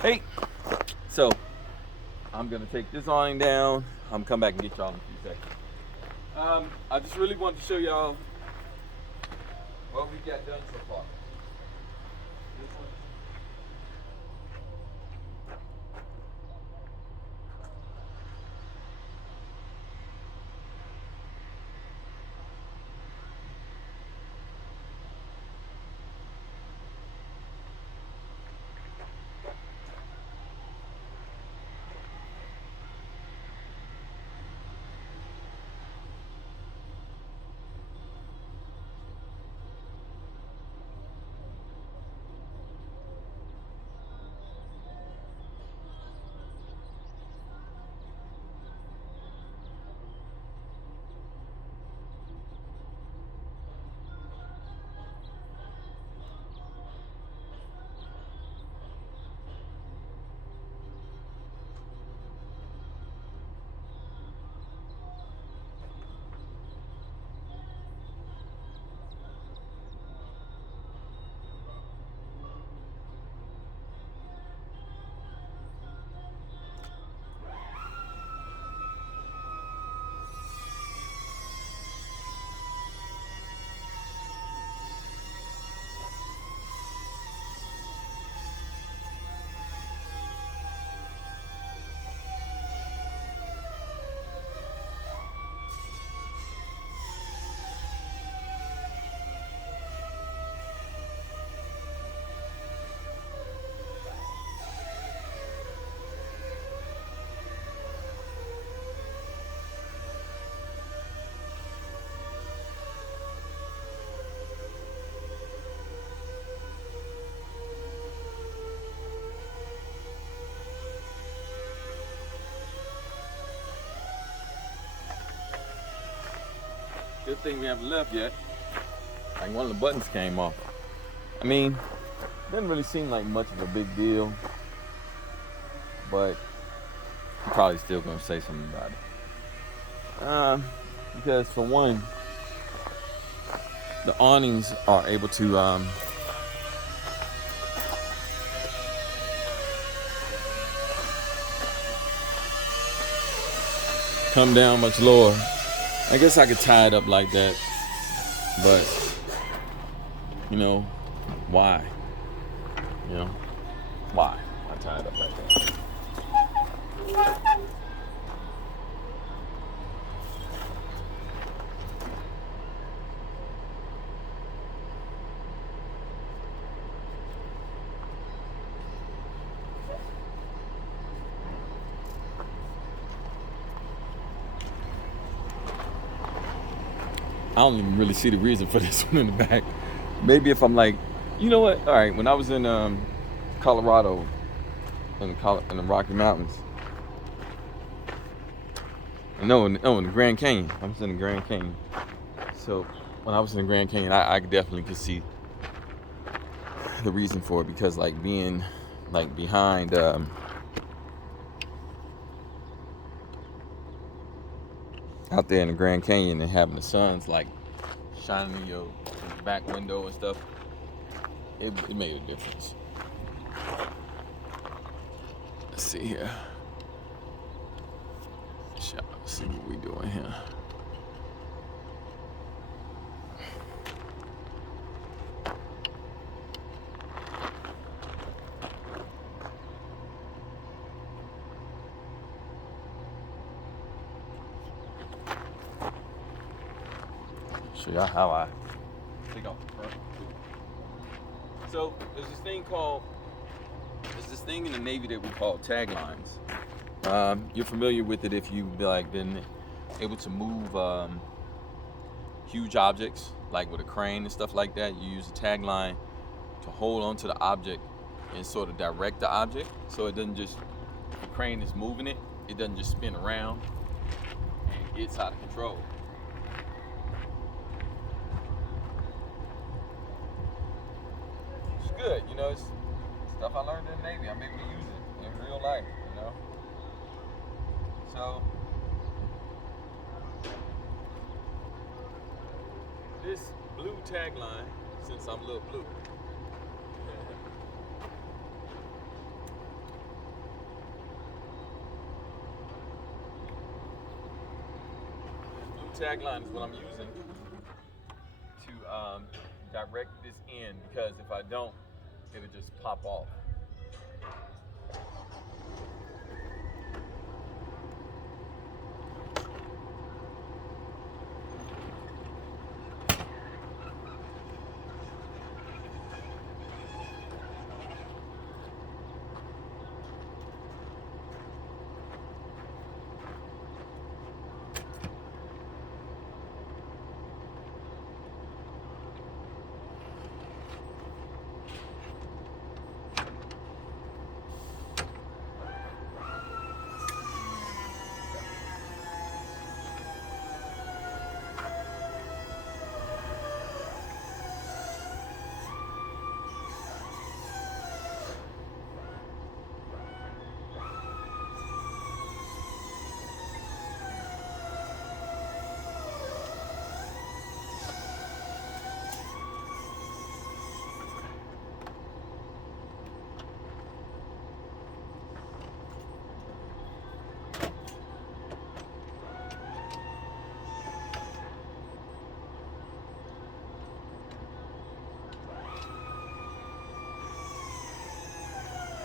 Hey, so I'm gonna take this awning down. I'm come back and get y'all in a few seconds. I just really wanted to show y'all what we got done so far. This one. Good thing we haven't left yet. Like one of the buttons came off. I mean, doesn't really seem like much of a big deal, but I'm probably still gonna say something about it. Because for one, the awnings are able to come down much lower. I guess I could tie it up like that, but you know, why? You know, why I tie it up like that? I don't even really see the reason for this one in the back. Maybe if I'm like, you know what? All right, when I was in Colorado, in the Rocky Mountains, no, in the Grand Canyon. I was in the Grand Canyon. So when I was in the Grand Canyon, I definitely could see the reason for it, because like being like behind out there in the Grand Canyon and having the sun's like shining in your back window and stuff, it made a difference. Let's see here. Let's see what we doing here. Show y'all how I take off the front. So there's this thing in the Navy that we call taglines. You're familiar with it if you've been able to move huge objects, like with a crane and stuff like that. You use a tagline to hold onto the object and sort of direct the object, so it doesn't just, if the crane is moving it, it doesn't just spin around and it gets out of control. It's good, you know, it's stuff I learned in the Navy. I'm able to use it in real life, you know. So this blue tagline, since I'm a little blue, tagline is what I'm using to direct this in, because if I don't, it'll just pop off.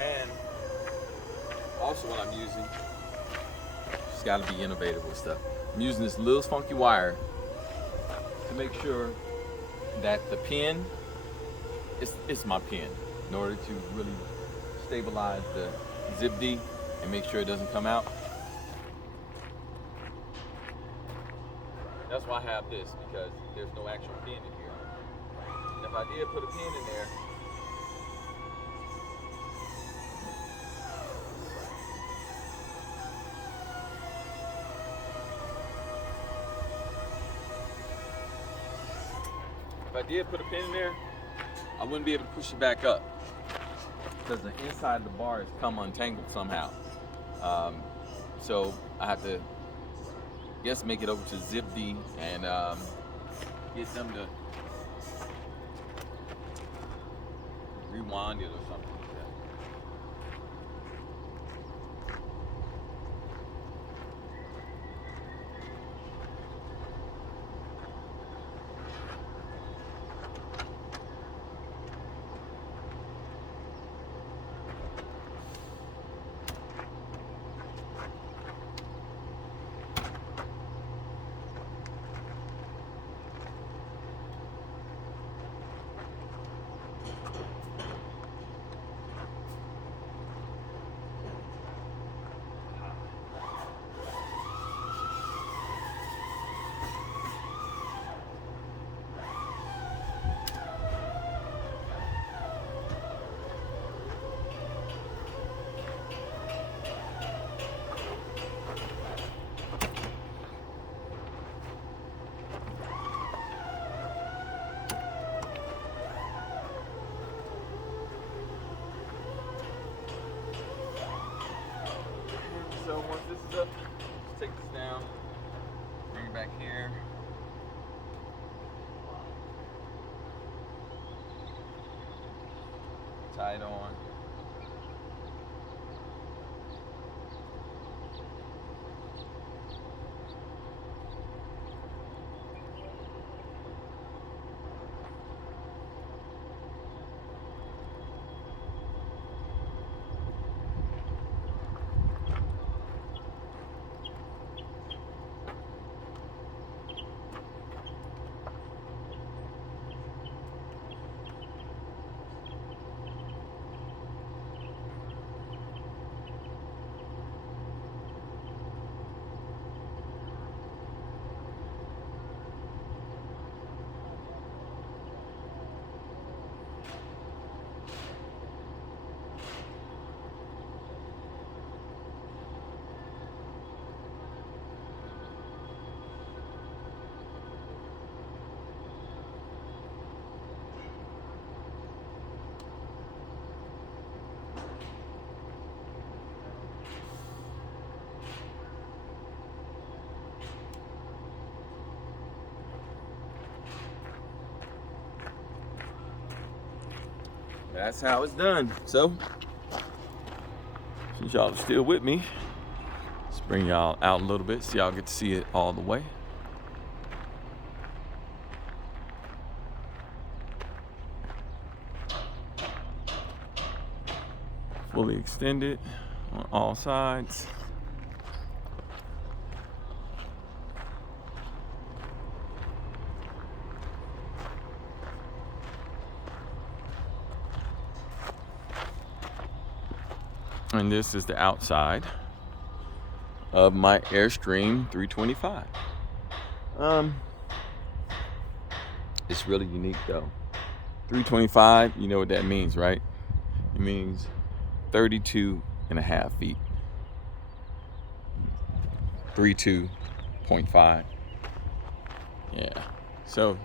And also what I'm using, just gotta be innovative with stuff. I'm using this little funky wire to make sure that the pin, it's my pin, in order to really stabilize the zip D and make sure it doesn't come out. That's why I have this, because there's no actual pin in here. And if I did put a pin in there, I wouldn't be able to push it back up, because the inside of the bar has come untangled somehow. So I have to, make it over to Zip D and get them to rewind it or something like that. So once this is up, just take this down, bring it back here. Tie it on. That's how it's done. So, since y'all are still with me, let's bring y'all out a little bit so y'all get to see it all the way. fully extended on all sides. And this is the outside of my Airstream 325. It's really unique though. 325, you know what that means, right? It means 32.5 feet. 32.5. Yeah. So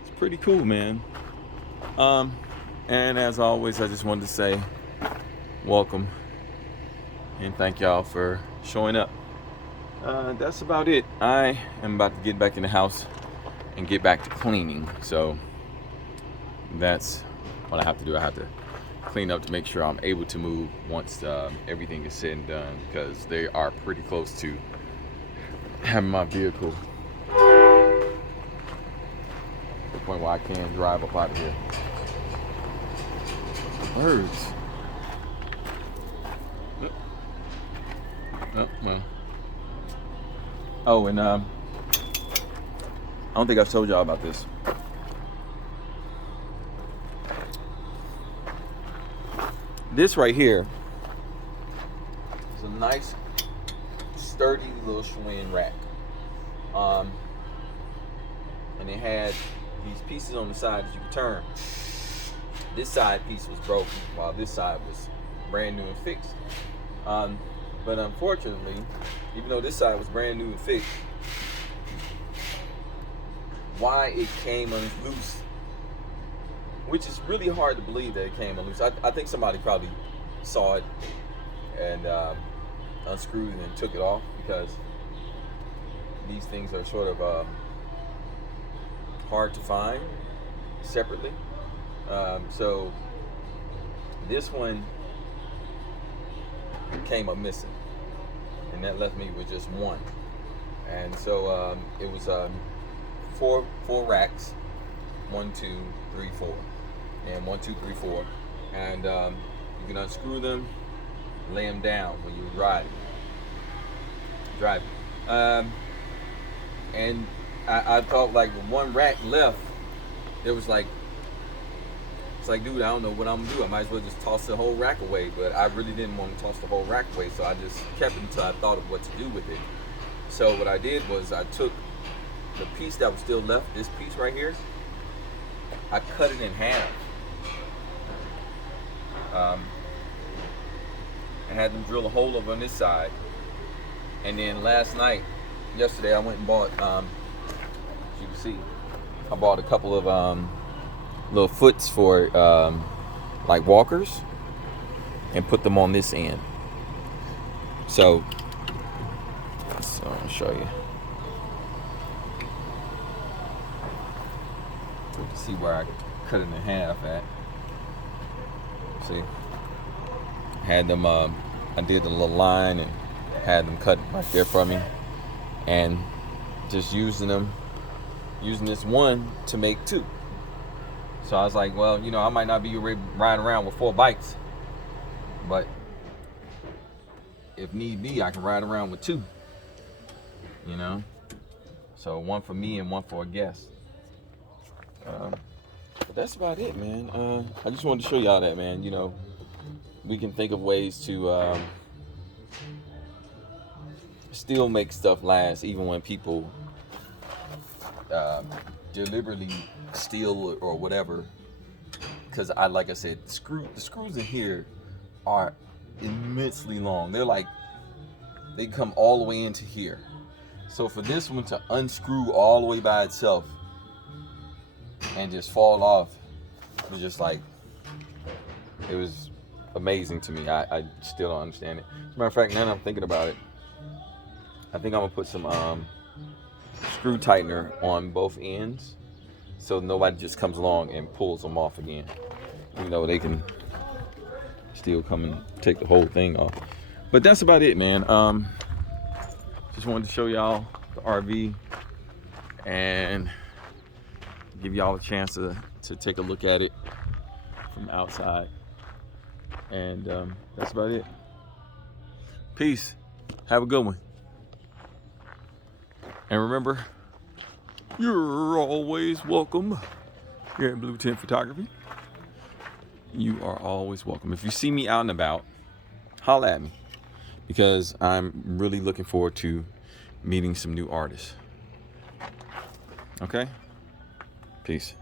it's pretty cool, man. And as always, I just wanted to say welcome and thank y'all for showing up. That's about it. I am about to get back in the house and get back to cleaning. So that's what I have to do. I have to clean up to make sure I'm able to move once everything is said and done, because they are pretty close to having my vehicle to the point where I can drive up out of here. Birds. Oh, well. Oh, and I don't think I've told y'all about this. This right here is a nice, sturdy little Schwinn rack. And it had these pieces on the side that you could turn. This side piece was broken, while this side was brand new and fixed. But unfortunately, even though this side was brand new and fixed, why it came loose, which is really hard to believe that it came loose. I think somebody probably saw it and unscrewed and then took it off, because these things are sort of hard to find separately. So this one came up missing, and that left me with just one. And so it was four racks, 1, 2, 3, 4, and 1, 2, 3, 4, and you can unscrew them, lay them down when you drive. And I thought, like, with one rack left, it was like, it's like, dude, I don't know what I'm gonna do. I might as well just toss the whole rack away. But I really didn't want to toss the whole rack away, so I just kept it until I thought of what to do with it. So what I did was I took the piece that was still left, this piece right here, I cut it in half. I had them drill a hole over on this side. And then yesterday, I went and bought, as you can see, I bought a couple of little foots for like walkers, and put them on this end. So I'll show you. You can see where I cut it in half at. See, had them. I did a little line and had them cut right there for me, and just using this one to make two. So I was like, well, you know, I might not be riding around with 4 bikes, but if need be, I can ride around with 2, you know? So one for me and one for a guest. But that's about it, man. I just wanted to show y'all that, man. You know, we can think of ways to still make stuff last, even when people deliberately steal or whatever. Because like I said, the screws in here are immensely long. They come all the way into here. So for this one to unscrew all the way by itself and just fall off was just like, it was amazing to me. I still don't understand it. As a matter of fact, now that I'm thinking about it, I think I'm gonna put some screw tightener on both ends, so nobody just comes along and pulls them off again. You know, they can still come and take the whole thing off. But that's about it, man. Just wanted to show y'all the RV and give y'all a chance to take a look at it from outside. And that's about it. Peace. Have a good one. And remember, you're always welcome here at Blue Tint Photography. You are always welcome. If you see me out and about, holla at me, because I'm really looking forward to meeting some new artists. Okay? Peace.